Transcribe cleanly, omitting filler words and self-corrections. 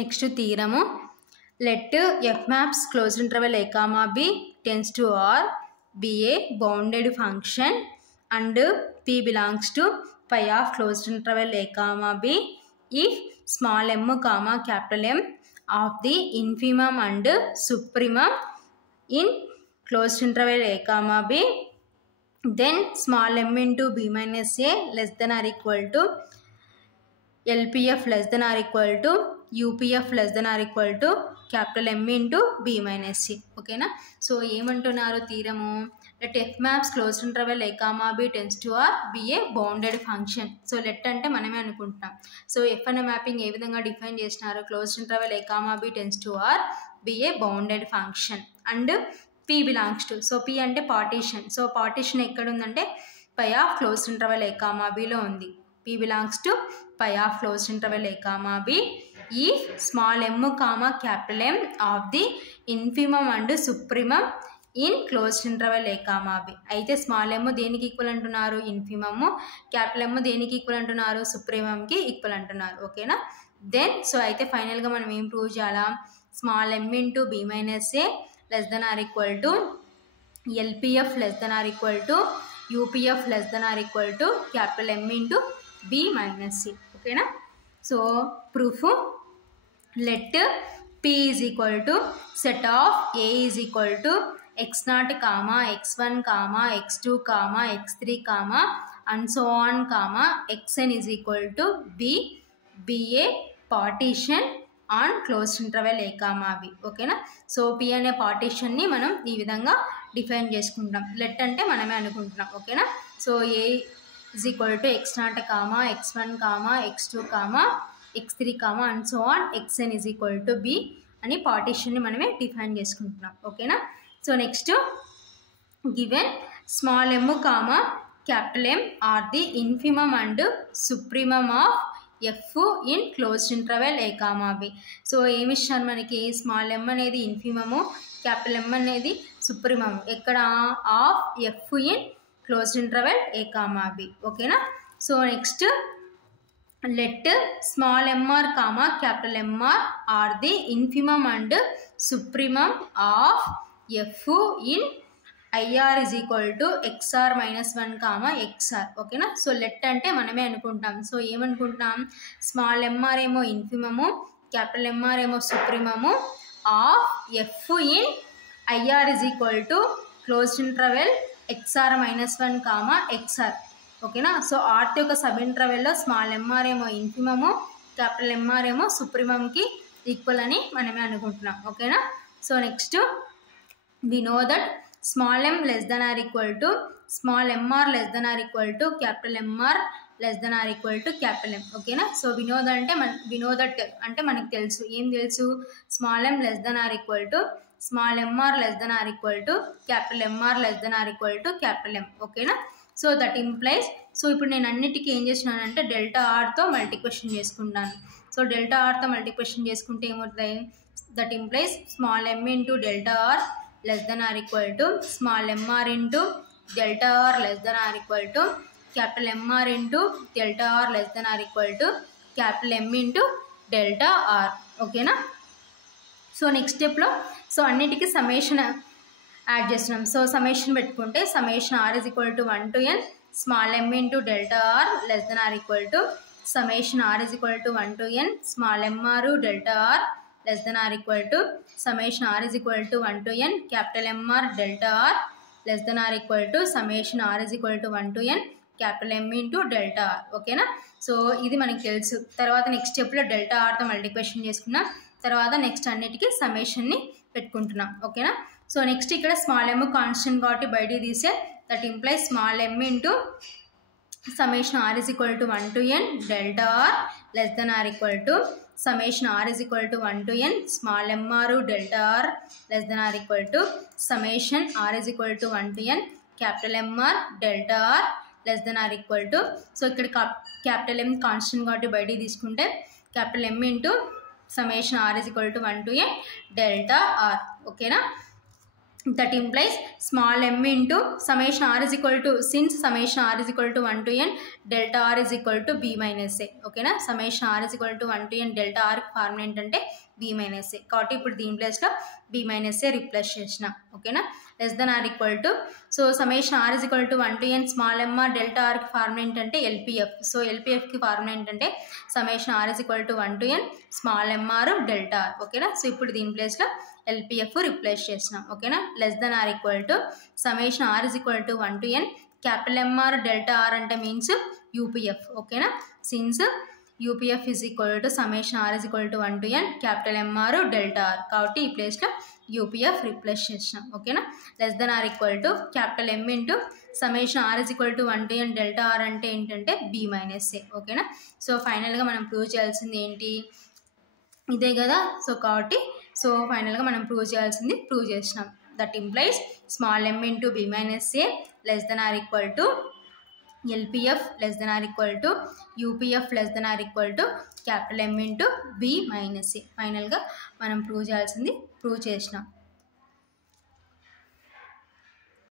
Next థీరము let f maps closed interval a comma b tends to r be a bounded function and p belongs to pi of closed interval a comma b if small m comma capital M of the infimum and supremum in closed interval a comma b, then small m into b minus a less than or equal to LPF less than or equal to UPF less than or equal to capital M into B minus C. ఓకేనా. So ఏమంటున్నారు తీరము, let f maps closed interval a comma b tends to r be a bounded function. So let అంటే మనమే అనుకుంటున్నాం. So f అనే mapping ఏ విధంగా define చేసినారు, closed interval a comma b tends to r be a bounded function and p belongs to, so p అంటే partition. So partition ఎక్కడ ఉందంటే pi of closed interval a comma b లో ఉంది. p belongs to pi of closed interval a comma b if small m comma capital M of the infimum and supremum in closed interval a comma b. అయితే small m దేనికి equal అంటున్నారు, infimum. Capital m దేనికి equal అంటున్నారు, సుప్రీమంకి equal అంటున్నారు. ఓకేనా. Then so అయితే ఫైనల్గా మనం ఏం ప్రూవ్ చేయాలా, small m into B minus A less than or equal to LPF less than or equal to UPF less than or equal to capital m into b minus c. ఓకేనా. So proof, let p is equal to set of a is equal to x0 comma x1 comma x2 comma x3 comma and so on comma xn is equal to b be a partition on closed interval a comma b. ఓకేనా. So p అనే పార్టీషన్ని మనం ఈ విధంగా define చేసుకుంటాం. Let అంటే మనమే అనుకుంటున్నాం. ఓకేనా. So a is equal to x0 comma x1 comma x2 comma x3 comma and so on xn is equal to b అని పార్టీషన్ని మనమే డిఫైన్ చేసుకుంటున్నాం. ఓకేనా. So next given small m comma capital M are the infimum and supremum of f in closed interval a comma b. So ఏమి ఇచ్చారు మనకి, small m అనేది ఇన్ఫిమము, capital M అనేది సుప్రీమము ఎక్కడ, of f in closed interval a comma b. ఓకేనా. So next let small mr comma capital mr are the infimum and supremum of f in ir is equal to xr minus 1 comma xr. ఓకేనా. So let అంటే మనమే అనుకుంటాం. So ఏమనుకుంటాం, small mr ఏమో ఇన్ఫిమము, capital mr ఏమో సుప్రీమము of f in ir is equal to closed interval xr minus 1 comma xr. ఓకేనా. So ఆర్త్ యొక్క sub ఇంటర్వెల్లో small mr ఏమో ఇన్ఫిమము, క్యాపిటల్ mr ఏమో సుప్రీమంకి ఈక్వల్ అని మనమే అనుకుంటున్నాం. ఓకేనా. So next we know that small m less than or equal to small mr less than or equal to capital mr less than or equal to capital M. ఓకేనా. So Vinod అంటే మనకు తెలుసు, ఏం తెలుసు, small m less than or equal to small mr less than or equal to capital mr less than or equal to capital M. ఓకేనా. So that implies, so ఇప్పుడు నేను అన్నిటికీ ఏం చేసినానంటే డెల్టా ఆర్తో మల్టిప్లికేషన్ చేసుకుంటాను. సో డెల్టా ఆర్తో multiplication చేసుకుంటే ఏమవుతాయి, that implies small m into delta r less than or equal to small mr into delta r less than or equal to capital mr into delta r less than or equal to capital M into delta r. ఓకేనా. So next స్టెప్లో so అన్నిటికీ summation add చేస్తున్నాం. So summation పెట్టుకుంటే summation r is equal to 1 to n small m into delta r less than or equal to summation r is equal to 1 to n small mr delta r less than or equal to summation r is equal to 1 to n capital mr delta r less than or equal to summation r is equal to 1 to n capital M into delta r. ఓకేనా. So ఇది మనకి తెలుసు. తర్వాత next స్టెప్లో delta ఆర్తో multiplication చేసుకున్నాం. తర్వాత next అన్నిటికీ సమ్మేషన్ని పెట్టుకుంటున్నాం. ఓకేనా. సో నెక్స్ట్ ఇక్కడ స్మాల్ m కాన్స్టెంట్ కాబట్టి బయటికి తీసే, that implies small m into summation r is equal to 1 to n delta r less than or equal to summation r is equal to 1 to n small mr delta r less than or equal to summation r is equal to 1 to n capital mr delta r less than or equal to, so ఇక్కడ capital M constant కాబట్టి బయటికి తీసుకుంటే capital M into summation r is equal to 1 to n delta r. ఓకేనా. that implies small m into summation r is equal to, since summation r is equal to 1 to n delta r is equal to b minus a. ఓకేనా, summation r is equal to 1 to n delta r formula ఏంటంటే b minus a. కాబట్టి ఇప్పుడు దీని ప్లేస్లో b minus a replace చేసిన. ఓకేనా, less than or equal to, so summation r is equal to 1 to n small m r delta r formula ఏంటంటే LPF. So LPFకి formula ఏంటంటే summation r is equal to 1 to n small m r delta r. ఓకేనా, so ఇప్పుడు దీని ప్లేస్లో LPF replace చేసినాం. ఓకేనా, less than or equal to summation r is equal to 1 to n capital MR delta r అంటే means UPF. ఓకేనా, since UPF is equal to summation r is equal to 1 to n capital MR delta r. కాబట్టి ఈ ప్లేస్లో UPF replace చేసినాం. ఓకేనా, less than or equal to capital M into summation r is equal to 1 to n delta r అంటే ఏంటంటే b minus a. ఓకేనా, so ఫైనల్గా మనం ప్రూవ్ చేయాల్సింది ఏంటి, ఇదే కదా. సో కాబట్టి సో ఫైనల్గా మనం ప్రూవ్ చేయాల్సింది ప్రూవ్ చేసినాం. That implies small m into b minus a less than or equal to LPF less than or equal to UPF less than or equal to capital M into b minus a. ఫైనల్గా మనం prove చేయాల్సింది prove చేసినాం.